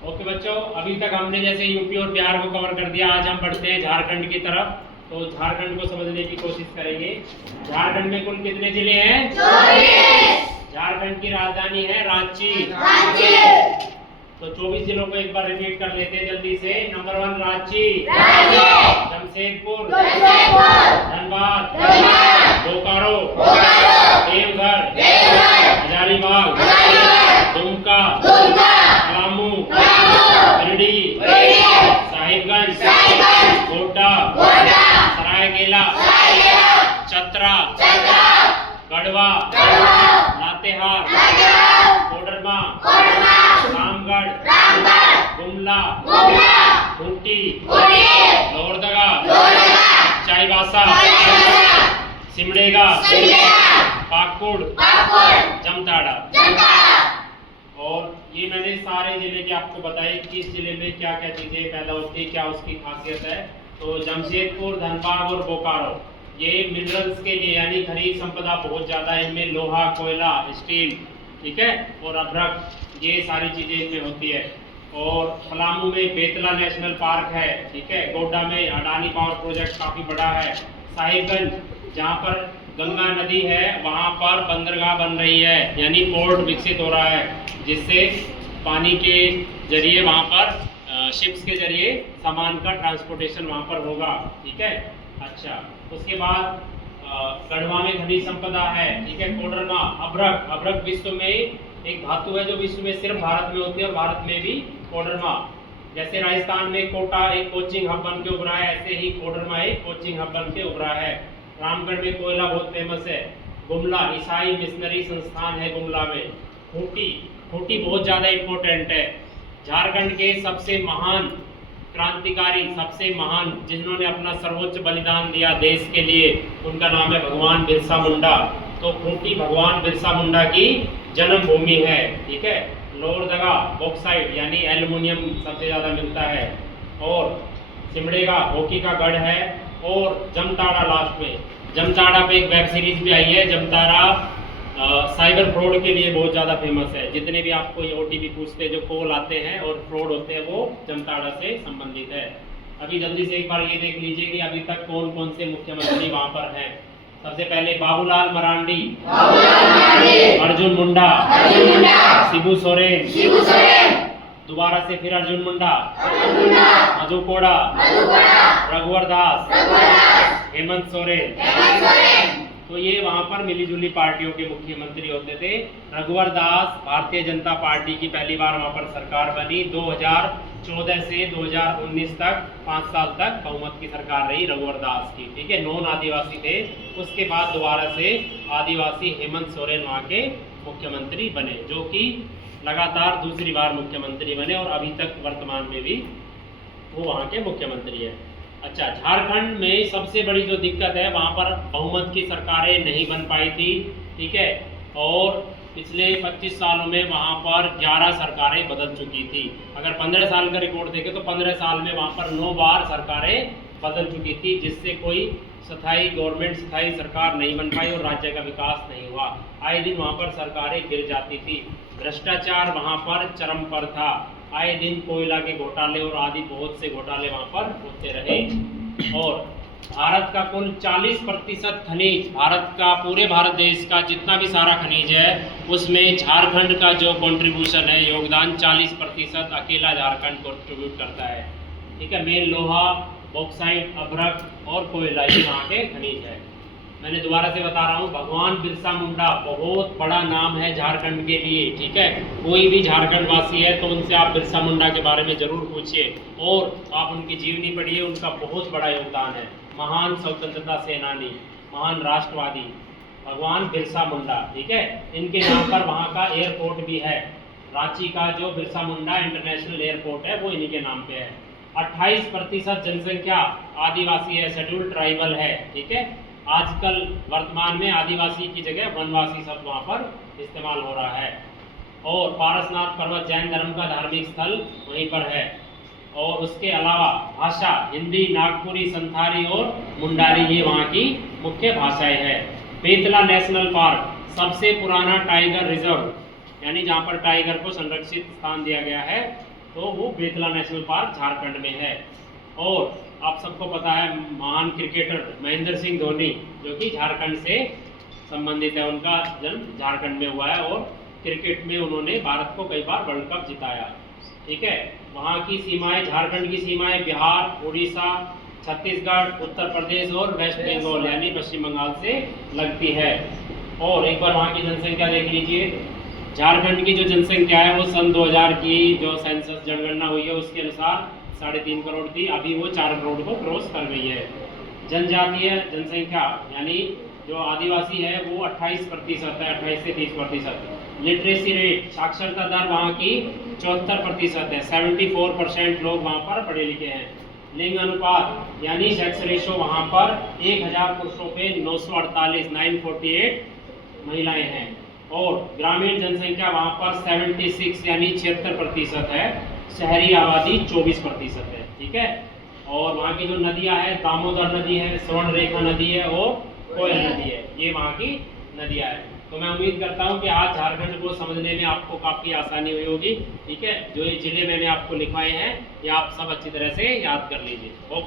Okay बच्चों, अभी तक हमने जैसे यूपी और बिहार को कवर कर दिया। आज हम बढ़ते हैं झारखंड की तरफ। तो झारखंड को समझने की कोशिश करेंगे। झारखंड में कुल कितने जिले हैं? 24। झारखंड की राजधानी है रांची। तो 24 जिलों को एक बार रिपीट कर लेते हैं जल्दी से। नंबर 1 रांची, जमशेदपुर, धनबाद, बोकारो, देवघर, हजारीबाग, दुमका, पलामू, गिरिडीह, साहिबगंज, गोड्डा, सरायकेला, चतरा, गढ़वा, लातेहार, कोडरमा, रामगढ़, गुमला, खूंटी, लोहरदगा, चाईबासा, सिमडेगा, पाकुड़, जमताड़ा। और ये मैंने सारे जिले के आपको बताए किस जिले में क्या क्या चीजें पैदा होती है, क्या उसकी खासियत है। तो जमशेदपुर, धनबाद और बोकारो ये मिनरल्स के लिए यानी खनिज संपदा बहुत ज्यादा है। इनमें लोहा, कोयला, स्टील, ठीक है, और अभ्रक, ये सारी चीजें इनमें होती है। और पलामू में बेतला नेशनल पार्क है, ठीक है। गोड्डा में अडानी पावर प्रोजेक्ट काफी बड़ा है। साहिबगंज जहाँ पर गंगा नदी है वहाँ पर बंदरगाह बन रही है, यानी पोर्ट विकसित हो रहा है, जिससे पानी के जरिए वहाँ पर शिप्स के जरिए सामान का ट्रांसपोर्टेशन वहाँ पर होगा, ठीक है। अच्छा, उसके बाद गढ़वा में खनिज संपदा है, ठीक है। कोडरमा, अभ्रक विश्व में एक धातु है जो विश्व में सिर्फ भारत में होती है, और भारत में भी कोडरमा। जैसे राजस्थान में कोटा एक कोचिंग हब बन के उभरा है, ऐसे ही कोडरमा एक कोचिंग हब बन के उभरा है। रामगढ़ में कोयला बहुत फेमस है। गुमला ईसाई मिशनरी संस्थान है गुमला में। खूंटी बहुत ज़्यादा इम्पोर्टेंट है। झारखंड के सबसे महान क्रांतिकारी, सबसे महान जिन्होंने अपना सर्वोच्च बलिदान दिया देश के लिए, उनका नाम है भगवान बिरसा मुंडा। तो खूंटी भगवान बिरसा मुंडा की जन्मभूमि है, ठीक है। लोहरदगा बॉक्साइट यानी एल्युमिनियम सबसे ज़्यादा मिलता है। और सिमडेगा हॉकी का गढ़ है। और जमताड़ा लास्ट में, जमताड़ा पे एक वेब सीरीज भी आई है। जमताड़ा साइबर फ्रॉड के लिए बहुत ज़्यादा फेमस है। जितने भी आपको ये OTP पूछते हैं, जो कॉल आते हैं और फ्रॉड होते हैं, वो जमताड़ा से संबंधित है। अभी जल्दी से एक बार ये देख लीजिए कि अभी तक कौन कौन से मुख्यमंत्री वहाँ पर हैं। सबसे पहले बाबूलाल मरांडी, अर्जुन मुंडा, शिबू सोरेन, दोबारा से फिर अर्जुन मुंडा, मधु कोड़ा, रघुवर दास, हेमंत सोरेन। तो ये वहाँ पर मिलीजुली पार्टियों के मुख्यमंत्री होते थे। रघुवर दास भारतीय जनता पार्टी की पहली बार वहाँ पर सरकार बनी। 2014 से 2019 तक 5 साल तक बहुमत की सरकार रही रघुवर दास की, ठीक है। नॉन आदिवासी थे। उसके बाद दोबारा से आदिवासी हेमंत सोरेन वहाँ के मुख्यमंत्री बने, जो कि लगातार दूसरी बार मुख्यमंत्री बने और अभी तक वर्तमान में भी वो वहाँ के मुख्यमंत्री है। अच्छा, झारखंड में सबसे बड़ी जो दिक्कत है, वहाँ पर बहुमत की सरकारें नहीं बन पाई थी, ठीक है। और पिछले 25 सालों में वहाँ पर 11 सरकारें बदल चुकी थी। अगर 15 साल का रिकॉर्ड देखें तो 15 साल में वहाँ पर 9 बार सरकारें बदल चुकी थी, जिससे कोई स्थायी सरकार नहीं बन पाई और राज्य का विकास नहीं हुआ। आए दिन वहाँ पर सरकारें गिर जाती थी। भ्रष्टाचार वहाँ पर चरम पर था। आए दिन कोयला के घोटाले और आदि बहुत से घोटाले वहाँ पर होते रहे। और भारत का कुल 40% खनिज, भारत का पूरे भारत देश का जितना भी सारा खनिज है, उसमें झारखंड का जो कंट्रीब्यूशन है, योगदान 40% अकेला झारखंड कंट्रीब्यूट करता है, ठीक है। मेन लोहा, बॉक्साइट, अभ्रक और कोयला ये वहाँ के खनिज है। मैंने दोबारा से बता रहा हूँ, भगवान बिरसा मुंडा बहुत बड़ा नाम है झारखंड के लिए, ठीक है। कोई भी झारखंड वासी है तो उनसे आप बिरसा मुंडा के बारे में जरूर पूछिए और आप उनकी जीवनी पढ़िए। उनका बहुत बड़ा योगदान है। महान स्वतंत्रता सेनानी, महान राष्ट्रवादी भगवान बिरसा मुंडा, ठीक है। इनके नाम पर वहाँ का एयरपोर्ट भी है। रांची का जो बिरसा मुंडा इंटरनेशनल एयरपोर्ट है वो इन्हीं के नाम पे है। 28% जनसंख्या आदिवासी है, शेड्यूल्ड ट्राइबल है, ठीक है। आजकल वर्तमान में आदिवासी की जगह वनवासी शब्द वहाँ पर इस्तेमाल हो रहा है। और पारसनाथ पर्वत जैन धर्म का धार्मिक स्थल वहीं पर है। और उसके अलावा भाषा हिंदी, नागपुरी, संथाली और मुंडारी ये वहाँ की मुख्य भाषाएं हैं। बेतला नेशनल पार्क सबसे पुराना टाइगर रिजर्व, यानी जहाँ पर टाइगर को संरक्षित स्थान दिया गया है, तो वो बेतला नेशनल पार्क झारखंड में है। और आप सबको पता है महान क्रिकेटर महेंद्र सिंह धोनी जो कि झारखंड से संबंधित है, उनका जन्म झारखंड में हुआ है और क्रिकेट में उन्होंने भारत को कई बार वर्ल्ड कप जिताया। ठीक है, वहाँ की सीमाएं, झारखंड की सीमाएं बिहार, उड़ीसा, छत्तीसगढ़, उत्तर प्रदेश और वेस्ट बंगाल यानी पश्चिम बंगाल से लगती है। और एक बार वहाँ की जनसंख्या देख लीजिए। झारखंड की जो जनसंख्या है वो सन 2000 की जो सेंसस जनगणना हुई है उसके अनुसार 3.5 करोड़ थी, अभी वो 4 करोड़ को क्रॉस कर गई है। जनजातीय जनसंख्या यानी जो आदिवासी है वो 28% है, 28 से 30%। लिटरेसी रेट, साक्षरता दर वहाँ की 74% है, 74% लोग वहाँ पर पढ़े लिखे हैं। लिंग अनुपात यानी सेक्स रेशो वहाँ पर 1000 पुरुषों पे 948 महिलाएं हैं। और ग्रामीण जनसंख्या वहाँ पर 76 यानी 76% है, शहरी आबादी 24% है। ठीक है, और वहाँ की जो नदियाँ हैं, दामोदर नदी है, स्वर्ण रेखा नदी है और कोयल नदी है, ये वहाँ की नदियाँ हैं। तो मैं उम्मीद करता हूँ कि आज झारखंड को समझने में आपको काफ़ी आसानी हुई होगी। ठीक है, जो ये जिले मैंने आपको लिखवाए हैं ये आप सब अच्छी तरह से याद कर लीजिए। ओके।